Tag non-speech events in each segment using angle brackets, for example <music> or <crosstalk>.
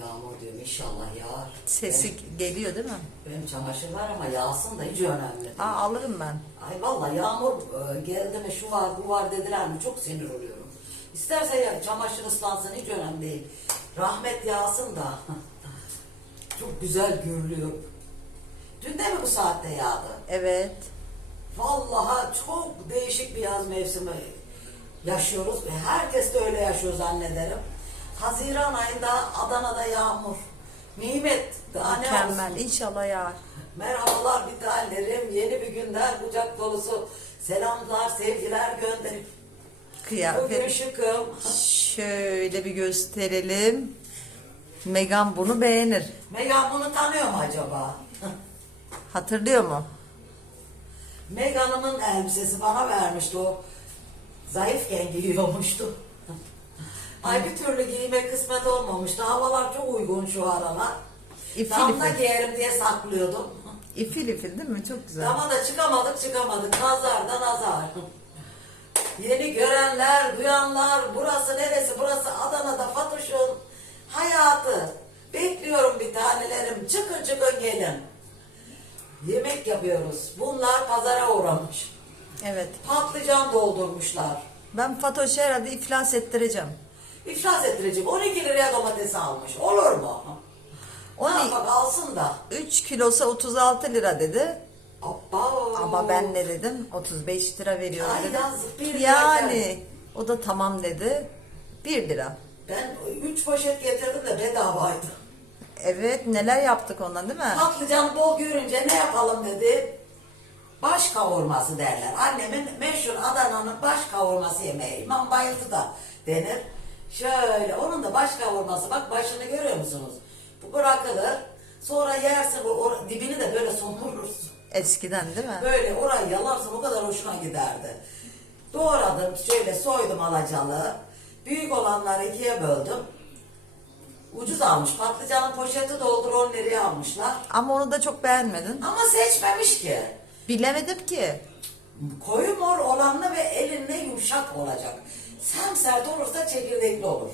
Yağmur diyorum inşallah yağar. Sesi geliyor değil mi? Benim, çamaşır var ama yağsın da hiç önemli değil. Aa, alırım ben. Ay vallahi yağmur e, geldi mi şu var bu var dediler mi çok sinir oluyorum. İsterse ya çamaşır ıslansın hiç önemli değil. Rahmet yağsın da <laughs> çok güzel gürlüyor. Dün de mi bu saatte yağdı? Evet. Vallahi çok değişik bir yaz mevsimi yaşıyoruz ve herkes de öyle yaşıyor zannederim. Haziran ayında Adana'da yağmur. Nimet. Daha ne? Mükemmel. İnşallah yağar. Merhabalar bir tanelerim. Yeni bir günden kucak dolusu selamlar, sevgiler gönderip bugün Kıyafet. şıkım. Şöyle bir gösterelim. Megan bunu beğenir. Megan bunu tanıyor mu acaba? Hatırlıyor mu? Megan'ımın elbisesi bana vermişti o. Zayıfken giyiyormuştu. Ay bir türlü giyime kısmet olmamıştı. Havalar çok uygun şu aralar. İfil ifil. giyerim diye saklıyordum. İfil ifil değil mi? Çok güzel. Ama da çıkamadık çıkamadık. Nazar da nazar. Yeni görenler, duyanlar, burası neresi? Burası Adana'da Fatuş'un hayatı. Bekliyorum bir tanelerim. Çıkın çıkın gelin. Yemek yapıyoruz. Bunlar pazara uğramış. Evet. Patlıcan doldurmuşlar. Ben Fatoş'u herhalde iflas ettireceğim. İflas ettirecek. 12 liraya domates almış. Olur mu? On- Ne yapak alsın da. 3 kilosu 36 lira dedi. Abba. Ama ben ne dedim? 35 lira veriyorum Ay dedim. yazık, bir lira Yani o da tamam dedi. 1 lira. Ben 3 poşet getirdim de bedavaydı. Evet neler yaptık ondan değil mi? Patlıcan bol görünce ne yapalım dedi. Baş kavurması derler. Annemin meşhur Adana'nın baş kavurması yemeği. İmam bayıldı da denir. Şöyle onun da baş kavurması bak başını görüyor musunuz? Bu bırakılır. Sonra yersin o, o- dibini de böyle somurursun. Eskiden değil mi? Böyle orayı yalarsın o kadar hoşuna giderdi. Doğradım şöyle soydum alacalı. Büyük olanları ikiye böldüm. Ucuz almış. Patlıcanın poşeti doldur 10 liraya almışlar. Ama onu da çok beğenmedin. Ama seçmemiş ki. Bilemedim ki. Koyu mor olanlı ve elinde yumuşak olacak. Semsert olursa çekirdekli olur.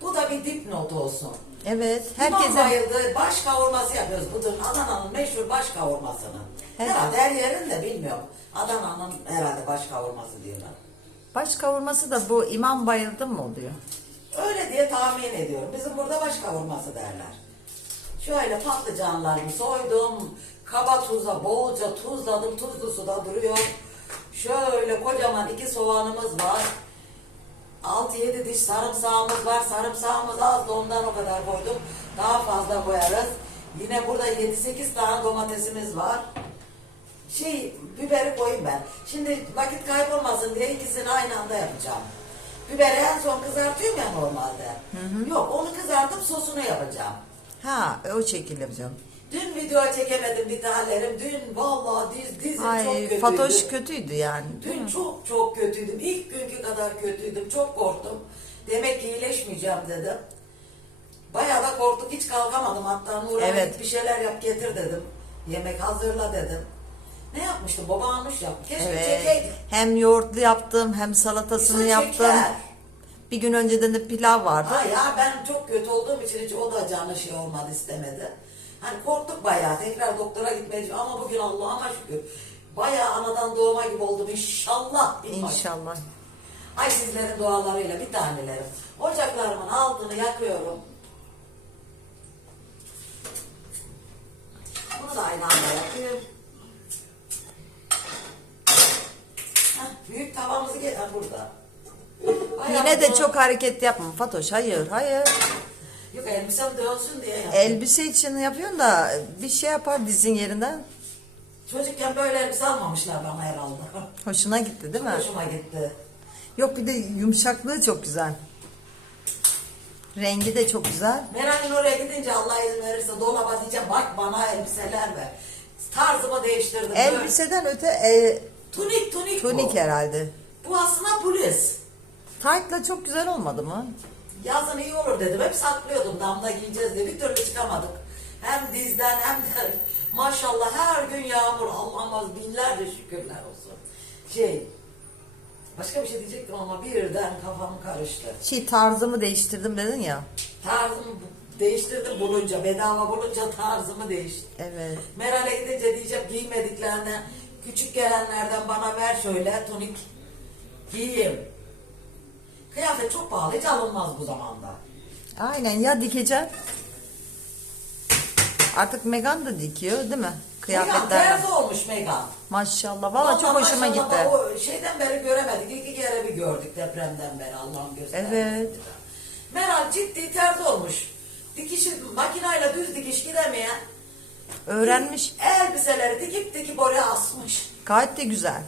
Bu da bir dipnot olsun. Evet. İmam Herkese bayıldı. Baş kavurması yapıyoruz. Budur Adana'nın meşhur baş kavurmasını. Evet. Herhalde her yerin de bilmiyorum. Adana'nın herhalde baş kavurması diyorlar. baş kavurması da bu imam bayıldı mı oluyor? Öyle diye tahmin ediyorum. Bizim burada baş kavurması derler. Şöyle patlıcanlarımı soydum. Kaba tuza bolca tuzladım. Tuzlu suda duruyor. Şöyle kocaman iki soğanımız var. 6-7 diş sarımsağımız var. Sarımsağımız az da ondan o kadar koydum. Daha fazla koyarız. Yine burada 7-8 tane domatesimiz var. Şey biberi koyayım ben. Şimdi vakit kaybolmasın diye ikisini aynı anda yapacağım. Biberi en son kızartıyorum ya normalde. Yok onu kızartıp sosunu yapacağım. Ha o şekilde yapacağım. Dün video çekemedim bir tanelerim. Dün vallahi diz, dizim çok Ay kötüydü. Fatoş kötüydü yani. Dün mi? çok çok kötüydüm. İlk günkü kadar kötüydüm. Çok korktum. Demek ki iyileşmeyeceğim dedim. Bayağı da korktuk. Hiç kalkamadım. Hatta Nur'a Evet. bir şeyler yap getir dedim. Yemek hazırla dedim. Ne yapmıştım? Baba almış yap. Keşke Evet. çekeydik. Hem yoğurtlu yaptım hem salatasını İnsan yaptım. çeker. Bir gün önceden de pilav vardı. Ha ya ben çok kötü olduğum için hiç o da canı şey olmadı istemedi. Hani korktuk bayağı tekrar doktora gitmeye ama bugün Allah'ıma şükür bayağı anadan doğma gibi oldum inşallah. İnşallah. Ay sizlerin dualarıyla bir tanelerim. Ocaklarımın altını yakıyorum. Bunu da aynı anda yapıyorum. Heh, büyük tavamızı gel ha, burada. Bayağı Yine de bunu- çok hareket yapma Fatoş. Hayır hayır. Yok elbisem dönsün diye yaptım. Elbise için yapıyorsun da bir şey yapar dizin yerinden. Çocukken böyle elbise almamışlar bana herhalde. Hoşuna gitti değil mi? Hoşuma gitti. Yok bir de yumuşaklığı çok güzel. Rengi de çok güzel. Meral'in oraya gidince Allah izin verirse dolaba diyeceğim bak bana elbiseler ver. Tarzımı değiştirdim. Böyle. Elbiseden öte e, Tunik tunik bu. tunik herhalde. Bu aslında polis. Taytla çok güzel olmadı mı? Yazın iyi olur dedim. Hep saklıyordum damda giyeceğiz diye. Bir türlü çıkamadık. Hem dizden hem de <laughs> maşallah her gün yağmur. Allah'ıma binlerce şükürler olsun. Şey başka bir şey diyecektim ama birden kafam karıştı. Şey tarzımı değiştirdim dedin ya. Tarzım değiştirdim bulunca. Bedava bulunca tarzımı değiştirdim. Evet. Meral'e gidince diyeceğim giymediklerini küçük gelenlerden bana ver şöyle tonik giyeyim. Kıyafet çok pahalı hiç alınmaz bu zamanda. Aynen ya dikeceğim. Artık Megan da dikiyor değil mi? Megan Kıyafetlerden. terzi olmuş Megan. Maşallah. Valla çok hoşuma maşallah gitti. O şeyden beri göremedik. İki kere bir gördük depremden beri Allah'ım gösterdi. Evet. Meral ciddi terzi olmuş. Dikişi makinayla düz dikiş gidemeyen Öğrenmiş. elbiseleri dikip dikip oraya asmış. Gayet de güzel.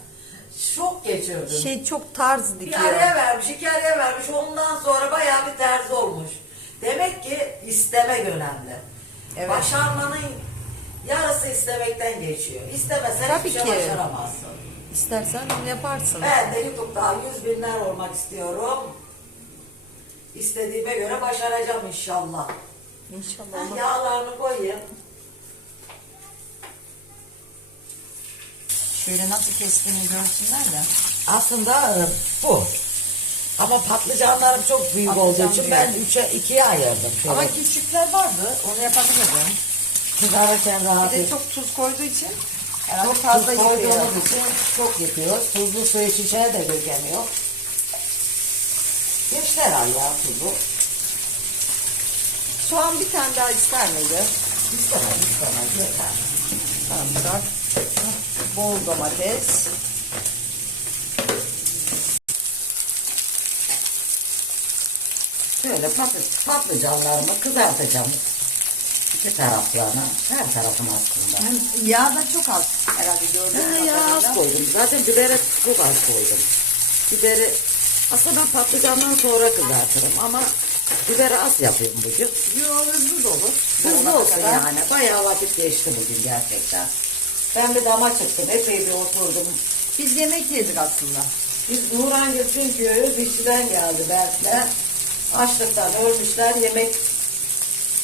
Şok geçirdim. Şey çok tarz bir dikiyor. araya vermiş, iki araya vermiş. Ondan sonra bayağı bir terzi olmuş. Demek ki istemek önemli. Evet. Başarmanın yarısı istemekten geçiyor. İstemesen Tabii hiçbir şey ki. başaramazsın. İstersen onu yaparsın. Ben de YouTube'da yüz binler olmak istiyorum. İstediğime göre başaracağım inşallah. İnşallah Ben yağlarını koyayım. Şöyle nasıl kestiğini görsünler de. Aslında e, bu. Ama patlıcanlarım çok büyük Patlıcan olduğu için büyük. ben üçe ikiye ayırdım. Şöyle Ama küçükler vardı. Onu yapabilirdim. kızarırken rahat Bir de et. çok tuz koyduğu için herhalde Çok fazla tuz yıkıyor. koyduğumuz için çok yıkıyor. Tuzlu suyu şişeye de dökemiyor. Geçti herhalde ya tuzu. Soğan bir tane daha ister miydi? İstemez istemez yeter. Sarımsak. Bol domates. Şöyle patlı, patlıcanlarımı kızartacağım. İki taraflarına. Her tarafın aslında. Hem yağ da çok az herhalde gördüğüm kadarıyla. az koydum. Zaten biberi çok az koydum. Biberi aslında ben patlıcandan sonra kızartırım ama biberi az yapıyorum bugün. Yo hızlı da olur. Hızlı olsun kadar. yani. Bayağı vakit geçti bugün gerçekten. Ben bir dama çıktım. Epey bir oturdum. Biz yemek yedik aslında. Biz Nurangül çünkü dişçiden geldi Berk'le. Açlıktan ölmüşler yemek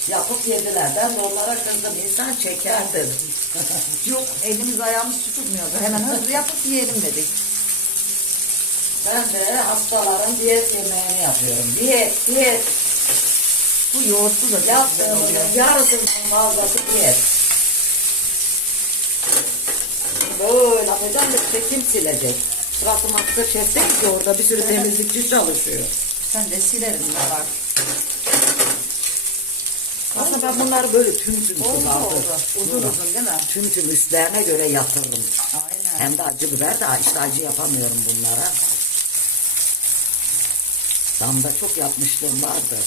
yapıp yediler. Ben de onlara kızdım. İnsan çeker dedim. <laughs> Yok elimiz ayağımız tutmuyordu. Hemen hızlı yapıp yiyelim dedik. ben de hastaların diyet yemeğini yapıyorum. Diyet, diyet. Bu yoğurtlu da oluyor. yarısından fazlası diyet. Böyle yapacağım da işte kim silecek? Master şef değil ki orada bir sürü temizlikçi çalışıyor. Ben de silerim var. Aslında ben bunları böyle tüm tüm Oldu. Uzun uzun değil mi? Tüm tüm üstlerine göre yatırırım. Aynen. Hem de acı biber de işte acı yapamıyorum bunlara. Damda çok yapmışlığım vardı.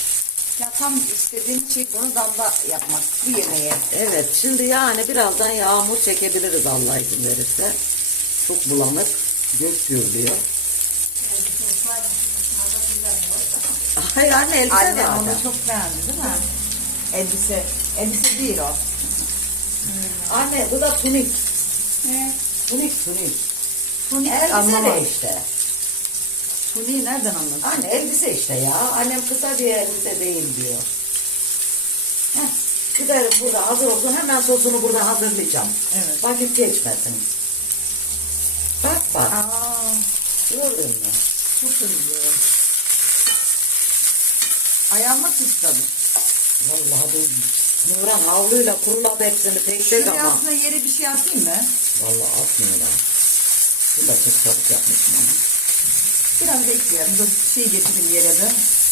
Ya tam istediğim şey bunu damda yapmak. Bu yemeği. Evet şimdi yani birazdan yağmur çekebiliriz Allah izin verirse. Çok bulanık, göz gürlüyor. Hayır anne elbise Annem zaten. onu çok beğendi değil mi? Elbise. Elbise değil o. Anne bu da tunik. Ne? Tunik tunik. Tunik Elbise anlamam. ne işte? Tuniği nereden anladın? Anne elbise işte ya. Annem kısa bir elbise değil diyor. Heh, giderim burada hazır olsun. Hemen sosunu burada hazırlayacağım. Evet. Vakit geçmesin. Bak bak. Aa, Gördün mü? çok hızlı. Ayağıma tutadı. Vallahi bu Nuran havluyla kuruladı hepsini tek tek Şuraya ama. aslında yere bir şey atayım mı? Vallahi atmıyorlar. Bu da çok çabuk yapmışım ama. Biraz bekleyelim. Dur şey getireyim yere de.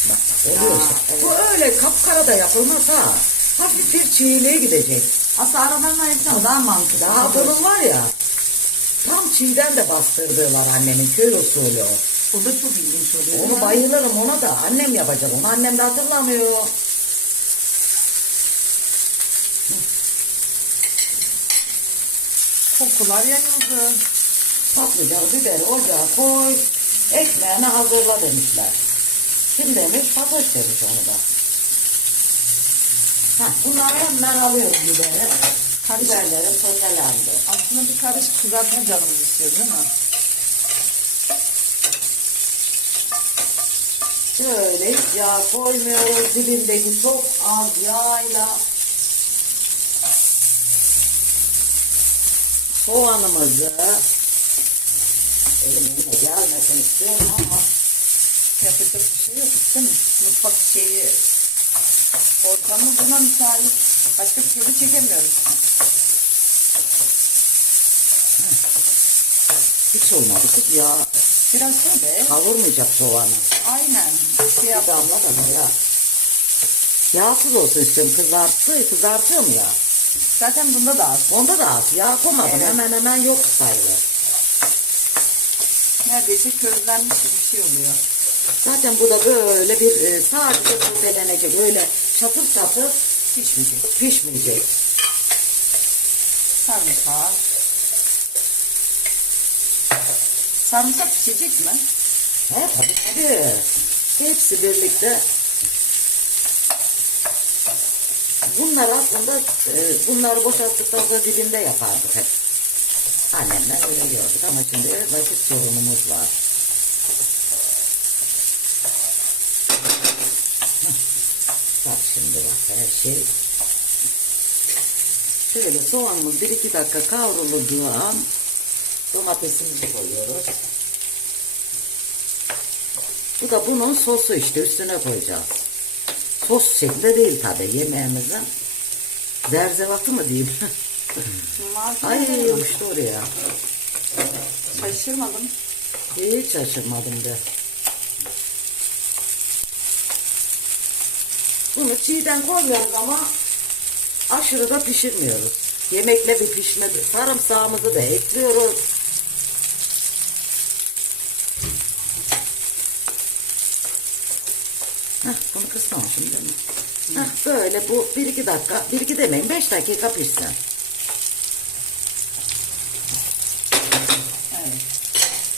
Bak oluyor işte. evet. Bu öyle kapkara da yapılmaz ha. Hafif bir çiğliğe gidecek. Aslında aralarından yapsam daha mantıklı. Daha bunun var ya. Tam çiğden de bastırdığı var annemin köy usulü o. O da çok ilginç oluyor. Onu bayılırım ona da. Annem yapacak onu. Annem de hatırlamıyor. Kokular yayıldı. Patlıcan, biberi ocağa koy. Ekmeğini hazırla demişler. Kim demiş? Fatoş demiş onu da. Heh, bunları hemen alıyorum biberi. Karışık. Biberlerim sotelendi. Aslında bir karış kızartma canımız istiyor değil mi? Şöyle hiç yağ koymuyoruz. Dibindeki çok az yağıyla soğanımızı elimle gelmesin istiyorum ama Yapacak bir şey yok değil mi? Mutfak şeyi orada Ama buna müsait. Başka bir türlü çekemiyoruz. Hiç olmadı kız ya. Biraz şöyle. Kavurmayacak soğanı. Aynen. Şey Bir damla da ya. Yağsız olsun istiyorum. Kızartı, kızartıyorum ya. Zaten bunda da az. Onda da az yağ koymadım. Evet. Hemen hemen yok sayılır. Neredeyse közlenmiş bir şey oluyor. Zaten bu da böyle bir e, sadece kurdelenecek. Öyle çatır çatır Pişmeyecek. pişmeyecek. Sarımsak. Sarımsak pişecek mi? He tabii tabii. Hepsi birlikte. Bunlar aslında e, bunları boşalttıktan sonra dibinde yapardık hep. Annemler öyle gördük ama şimdi vakit sorunumuz var. Bak şimdi bak her şey. Şöyle soğanımız bir iki dakika kavrulduğu an domatesimizi koyuyoruz. Bu da bunun sosu işte üstüne koyacağız. Sos şeklinde değil tabi yemeğimizin. Zerzevatı mı diyeyim? <laughs> Ay uçtu oraya. Şaşırmadım. Hiç şaşırmadım de. Bunu çiğden koymuyoruz ama aşırı da pişirmiyoruz. Yemekle bir pişme, sarımsağımızı da ekliyoruz. Heh, bunu kısmamışım değil mi? Heh, böyle bu bir iki dakika, bir iki demeyin beş dakika pişsin. Evet.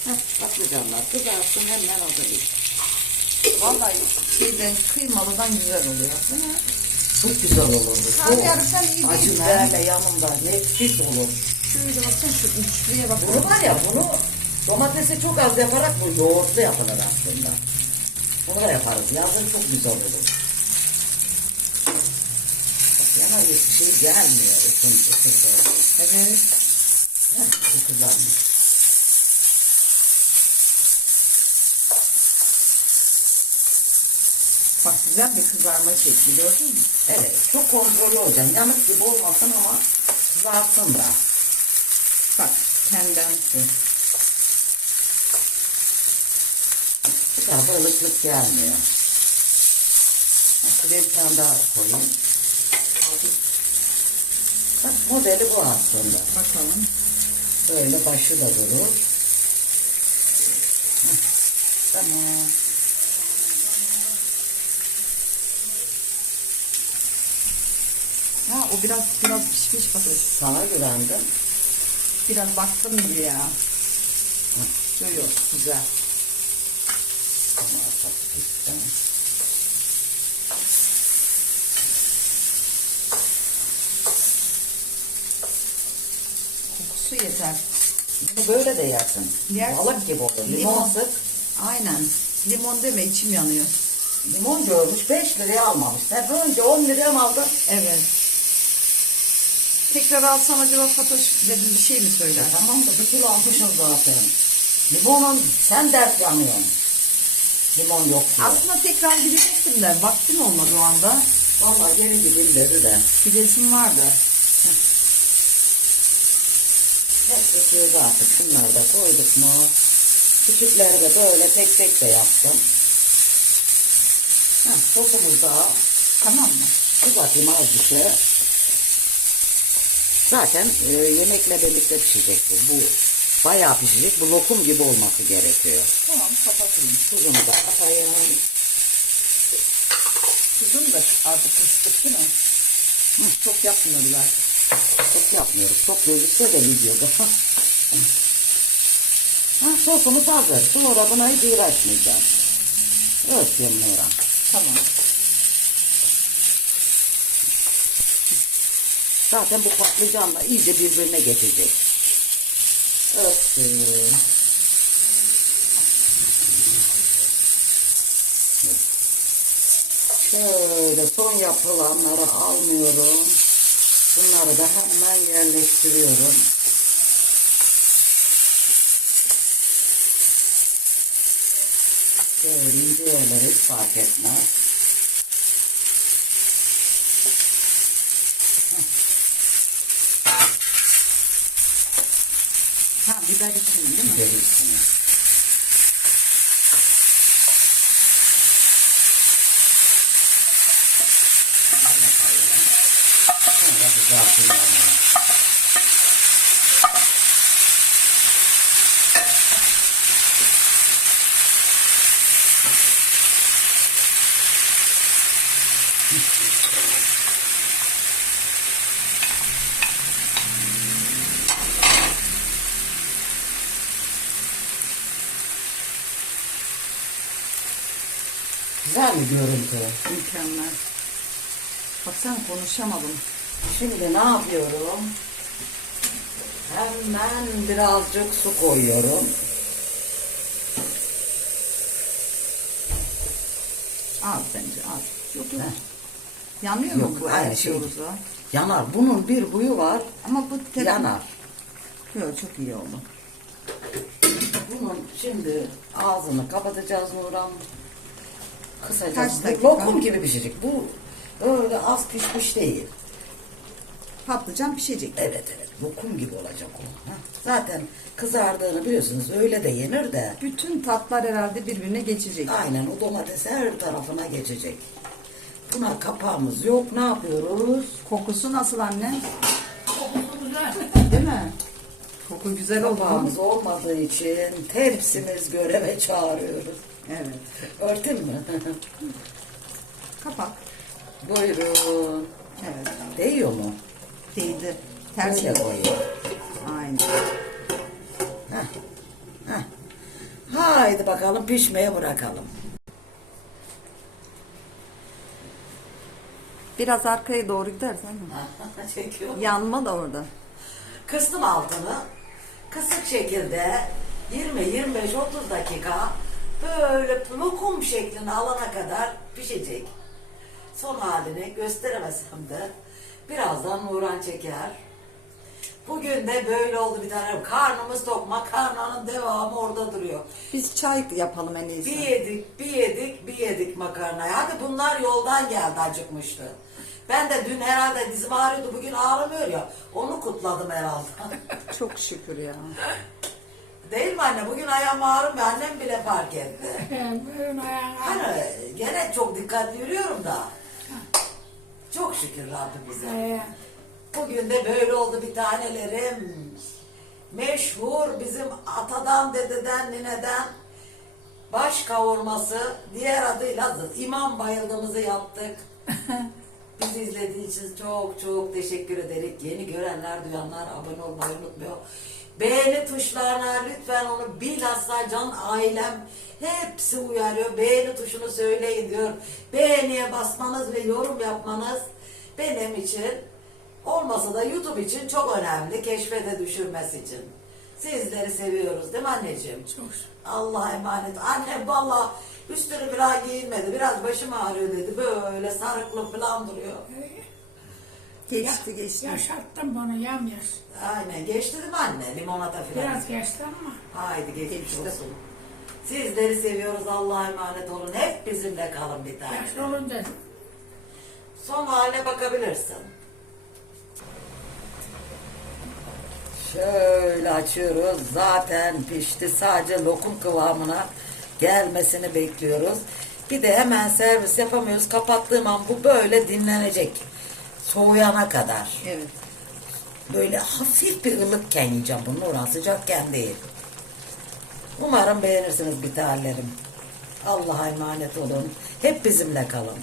Heh, patlıcanlar kızarsın hemen hazırlayayım. Vallahi şeyden kıymalıdan güzel oluyor. Değil mi? Çok güzel olurdu. Abi yarın sen iyi değil Acı mi? biberle yanında nefis olur. Şöyle baksana şu üçlüye bak. Bunu var ya bunu domatesi çok az yaparak bu yoğurtlu yapılır aslında. Bunu da yaparız. Yazın çok güzel olur. Yana bir şey gelmiyor. Isın. Evet. Heh, bu kızarmış. Bak güzel bir kızarma şekli gördün mü? Evet, çok kontrollü olacaksın. Yanık gibi olmasın ama kızartsın da. Bak. Bu tarafa ılıklık gelmiyor. Şuraya bir tane daha koyayım. Bak modeli bu aslında. Bakalım. Böyle başı da durur. Heh, Tamam. O biraz biraz pişmiş patates. Sana güvendim. Biraz baktım gibi ya. Yok yok güzel. Ama patatesten. Kokusu yeter. Bunu böyle de yersin. Yersin. Balık gibi olur. Limon, Limon. sık. Aynen. Limon deme içim yanıyor. Limon görmüş 5 liraya almamış. Sen önce 10 liraya mı aldın? Evet. Tekrar alsam acaba Fatoş dedim bir şey mi söyler? Tamam da bir kilo almışım zaten. Limonun sen dert yanıyorsun. Limon yok diyor. Aslında tekrar gidecektim de vaktim olmadı o anda. Vallahi geri gideyim dedi de. Gidesim vardı. Hep bitiyordu artık. Şunları da koyduk mu? Küçükleri de böyle tek tek de yaptım. Heh, sosumuz da Tamam mı? kızartayım az bir şey. Zaten e, yemekle birlikte pişecek bu. Bu bayağı pişecek. Bu lokum gibi olması gerekiyor. Tamam kapatayım. Tuzunu da atayım. Tuzunu da artık kıstık değil mi? Hı, çok yapmıyoruz artık. Çok yapmıyoruz. Çok gözükse de videoda. <laughs> ha, sosumuz hazır. Sonra buna hiç uğraşmayacağız. Örtüyorum Nurhan. Tamam. Zaten bu patlıcanla iyice birbirine geçecek. Örtüm. Şöyle son yapılanları almıyorum. Bunları da hemen yerleştiriyorum. Şöyle ince yerleri fark etmez. Biber için değil mi? Böyle koyalım. Sonra bir zeytinyağını. Bir görüntü. Mükemmel. Baksana konuşamadım. Şimdi ne yapıyorum? Hemen birazcık su koyuyorum. Az bence az. Yok yok. Yanıyor mu Yok, bu aynı eritiyoruz şey. o? Yanar. Bunun bir huyu var. Ama bu tek... Yanar. Yok çok iyi oldu. Bunun şimdi ağzını kapatacağız Nurhan. Kısacağız. Kaç dakika? Lokum gibi pişecek. Bu öyle az pişmiş değil. Patlıcan pişecek. Evet evet. Lokum gibi olacak o. Ha. Zaten kızardığını biliyorsunuz. Öyle de yenir de. Bütün tatlar herhalde birbirine geçecek. Aynen o domates her tarafına geçecek. Buna kapağımız yok. Ne yapıyoruz? Kokusu nasıl anne? Kokusu güzel. Değil mi? Koku güzel oldu. Kapağımız olmadığı için tepsimiz göreve çağırıyoruz. Evet. Örtün mü? <laughs> Kapak. Buyurun. Evet. Değiyor mu? Değdi. Ters Böyle koyuyor. Aynen. Heh. Heh. Haydi bakalım pişmeye bırakalım. Biraz arkaya doğru gidersen. <laughs> Çekiyor. Yanma da orada. Kıstım altını. Kısık şekilde 20-25-30 dakika böyle lokum şeklini alana kadar pişecek. Son halini gösteremesem de birazdan Nuran çeker. Bugün de böyle oldu bir tane. Karnımız tok. Makarnanın devamı orada duruyor. Biz çay yapalım en iyisi. Bir yedik, bir yedik, bir yedik makarnayı. Hadi bunlar yoldan geldi acıkmıştı. Ben de dün herhalde dizim ağrıyordu, bugün ağrımıyor ya. Onu kutladım herhalde. Çok şükür ya. <laughs> Değil mi anne? Bugün ayağım ağrımıyor. Annem bile fark etti. <laughs> Buyurun ayağına. Hani gene çok dikkatli yürüyorum da. Çok şükür Rabbimize. Bugün de böyle oldu bir tanelerim. Meşhur bizim atadan, dededen, nineden baş kavurması diğer adıyla imam bayıldığımızı yaptık. <laughs> Bizi izlediği için çok çok teşekkür ederim. Yeni görenler, duyanlar abone olmayı unutmuyor. Beğeni tuşlarına lütfen onu bilhassa can ailem hepsi uyarıyor. Beğeni tuşunu söyleyin diyor. Beğeniye basmanız ve yorum yapmanız benim için olmasa da YouTube için çok önemli. Keşfete düşürmesi için. Sizleri seviyoruz değil mi anneciğim? Çok. Allah'a emanet. Annem valla üstünü falan giyinmedi. Biraz başım ağrıyor dedi. Böyle sarıklı falan duruyor. Geçti geçti. Yaşattım bunu yam yaş. Aynen. Geçti değil mi anne? Limonata falan. Biraz geçti ama. Haydi geçmiş Geçti. olsun. Sizleri seviyoruz. Allah'a emanet olun. Hep bizimle kalın bir tane. Yaş olunca Son haline bakabilirsin. Şöyle açıyoruz. Zaten pişti. Sadece lokum kıvamına gelmesini bekliyoruz. Bir de hemen servis yapamıyoruz. Kapattığım an bu böyle dinlenecek. Soğuyana kadar. Evet. Böyle hafif bir ılıkken yiyeceğim bunu. Nurhan sıcakken değil. Umarım beğenirsiniz bir tanelerim. Allah'a emanet olun. Hep bizimle kalın.